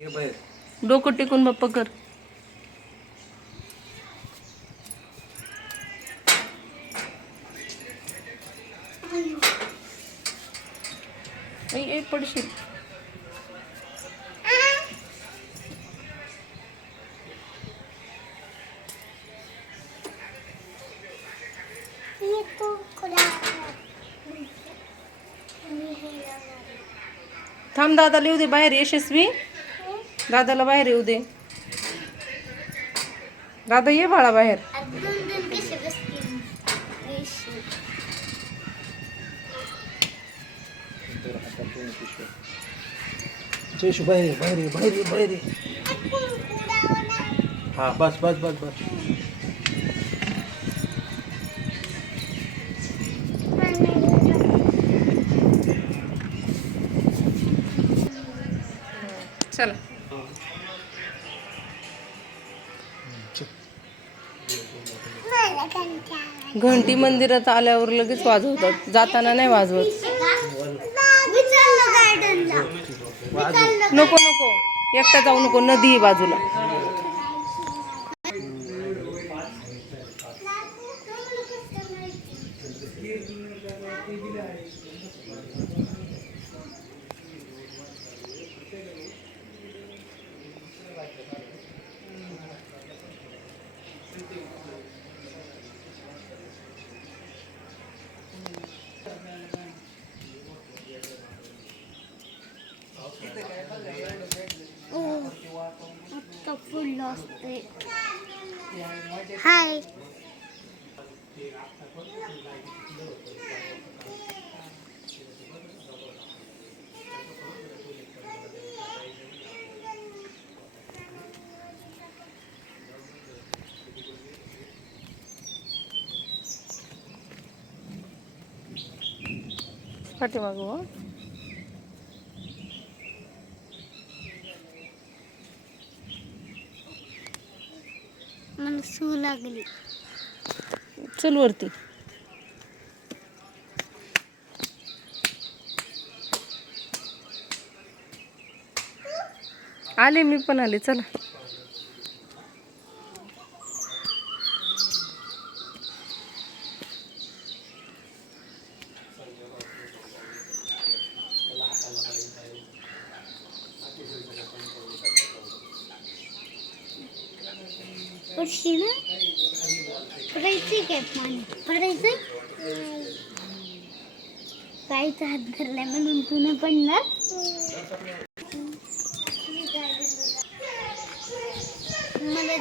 डोकं टेकून बाप्पा कर. पडशील. थांब, दादाला येऊ दे बाहेर. यशस्वी, दादाला बाहेर येऊ दे. दादा ये बाळा बाहेर. जयशू बाहेर बाहेर बाहेर बाहेर. हा बस बस बस बस. चला. घंटी मंदिरात आल्यावर लगेच वाजवतात, जाताना नाही वाजवत. नको नको, एकटा जाऊ नको, नदी आहे बाजूला. फुल असते. हाय. पाठीमागं मला सू लागली. चल वरती. आले, मी पण आले. चला. पडशी ना. पडायचं काय पाणी पडायचं. पायचा हात धरलाय म्हणून तू न पडणार. मला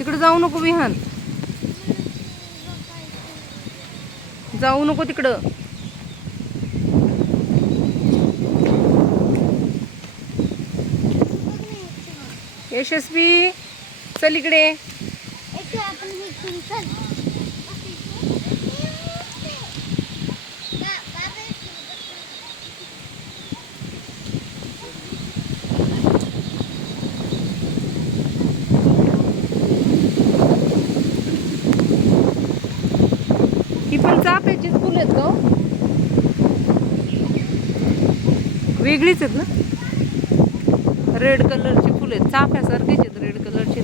तिकडे जाऊ नको विहान, जाऊ नको तिकडं. यशस्वी चल इकडे. आपण चल. ही पण चाफ्याचीच फुलं आहेत का हो? वेगळीच आहेत ना. रेड कलरची फुलं आहेत, चाफ्यासारखीच आहेत रेड कलरची.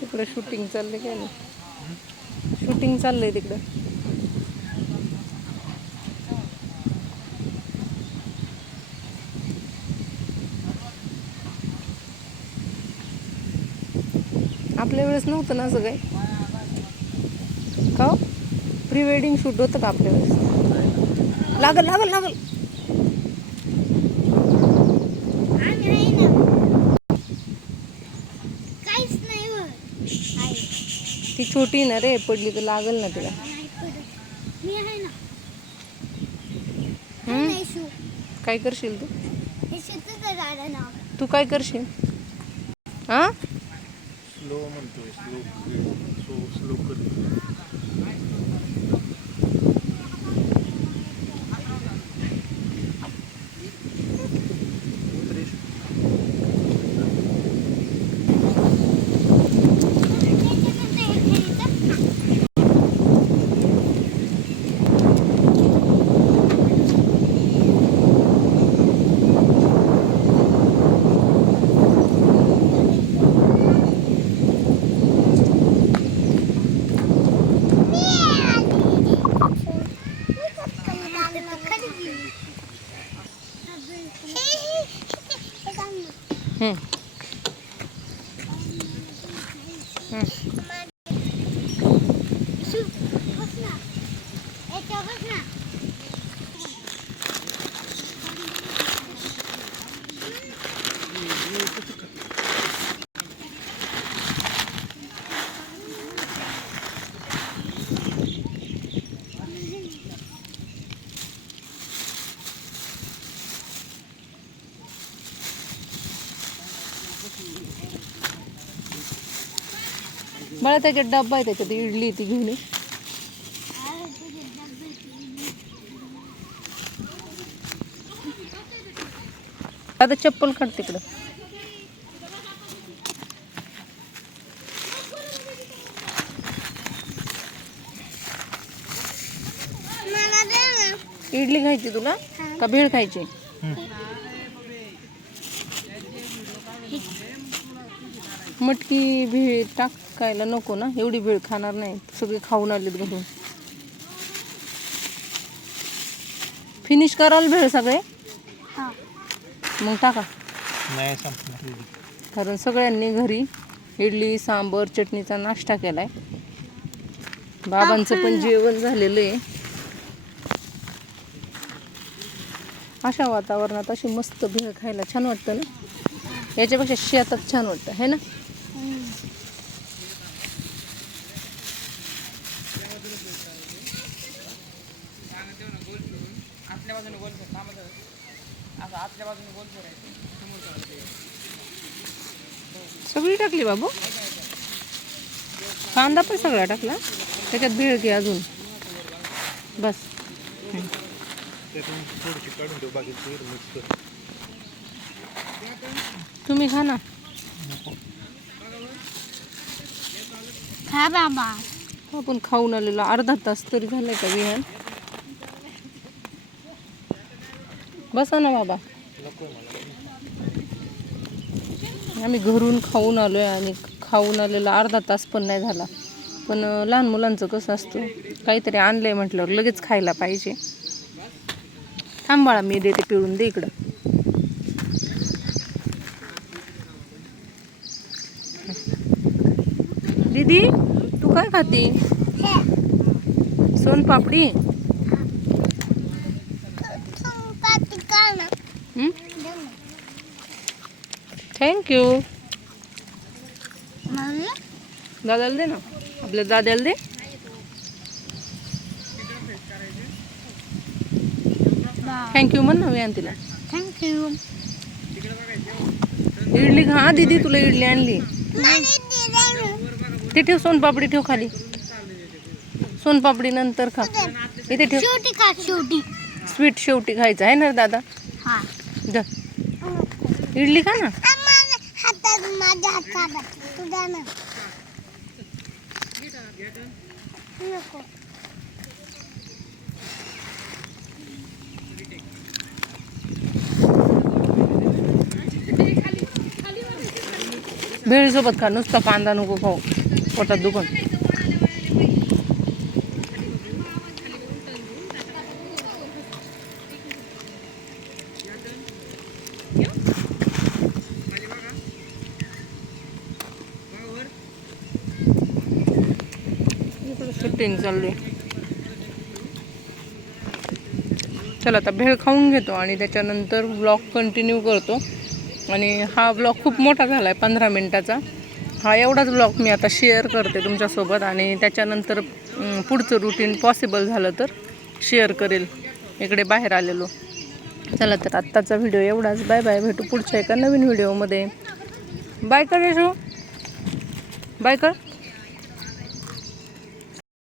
तिकडे शूटिंग चाललंय काय ना, शूटिंग चाललंय तिकडं. आपल्या वेळेस नव्हतं ना असं काही का? प्री वेडिंग शूट होतं का आपल्या वेळेस? लागल लागल लागल. ती छोटी ना रे, पडली तर लागल ना तिला. मी आहे ना. काय करशील तू? हे शेतात झालं ना. तू काय करशील? हा स्लो म्हणतोय, स्लो स्लो कर. मला त्याच्यात डब्बा आहे, त्याच्यात इडली ती घेऊन ये. आता चप्पल काढ तिकडं. मला दे ना. इडली खायची तुला का भेळ खायची? मटकी भेळ टाकायला नको ना, एवढी भेळ खाणार नाही, सगळे खाऊन आलेत घरून. फिनिश कराल भेळ सगळे, हा. मग टाका. नाही संपणार. कारण सगळ्यांनी घरी इडली सांबर चटणीचा नाश्ता केलाय. बाबांचं पण जेवण झालेलं आहे. अशा वातावरणात अशी मस्त भेळ खायला छान वाटतं ना. याच्यापेक्षा शेतात छान वाटतं है ना. सगळी टाकली बाबू, कांदा पण सगळा टाकला, त्याच्यात भेळ घे अजून बस. त्यातून थोडीशी काढून ठेव, बाकीचं मिक्स कर. तुम्ही खा ना. खा बाबा. आपण खाऊन आलेलो अर्धा तास तरी झालाय का विहान. बसा ना बाबा. आम्ही घरून खाऊन आलोय आणि खाऊन आलेला अर्धा तास पण नाही झाला. पण लहान मुलांचं कसं असतं, काहीतरी आणलंय म्हटल्यावर लगेच खायला पाहिजे. थांब बाळा, मी देते पिळून, दे इकडं. दीदी तू काय खाती? सोनपापडी. थँक्यू. दादाला दे ना, आपल्या दादाला दे. थँक्यू म्हण ना विहान तिला. थँक्यू. इडली खा दीदी, तुला इडली आणली. ते ठेव, सोनपापडी ठेव खाली. सोनपापडी नंतर खा, इथे ठेव. शेवटी खा शेवटी. स्वीट शेवटी खायचं आहे ना दादा. हा. जा इडली खा ना. हातात माझ्या हातात तुझ्या ना. नको. भेळीसोबत खा, नुसता कांदा नको खाऊ, पोटात दुखून. शूटिंग चालू. चला आता भेळ खाऊन घेतो आणि त्याच्यानंतर ब्लॉग कंटिन्यू करतो. आणि हा ब्लॉग खूप मोठा झाला आहे, 15 मिनटाचा. हा एवढाच ब्लॉग मी आता शेअर करते तुमच्यासोबत, आणि त्याच्यानंतर पुढचं रुटीन पॉसिबल झालं तर शेअर करेल. इकडे बाहेर आलेलो. चला तर आत्ताचा व्हिडिओ एवढाच. बाय बाय, भेटू पुढच्या एका नवीन व्हिडिओमध्ये. बाय कर यशू, बाय कर.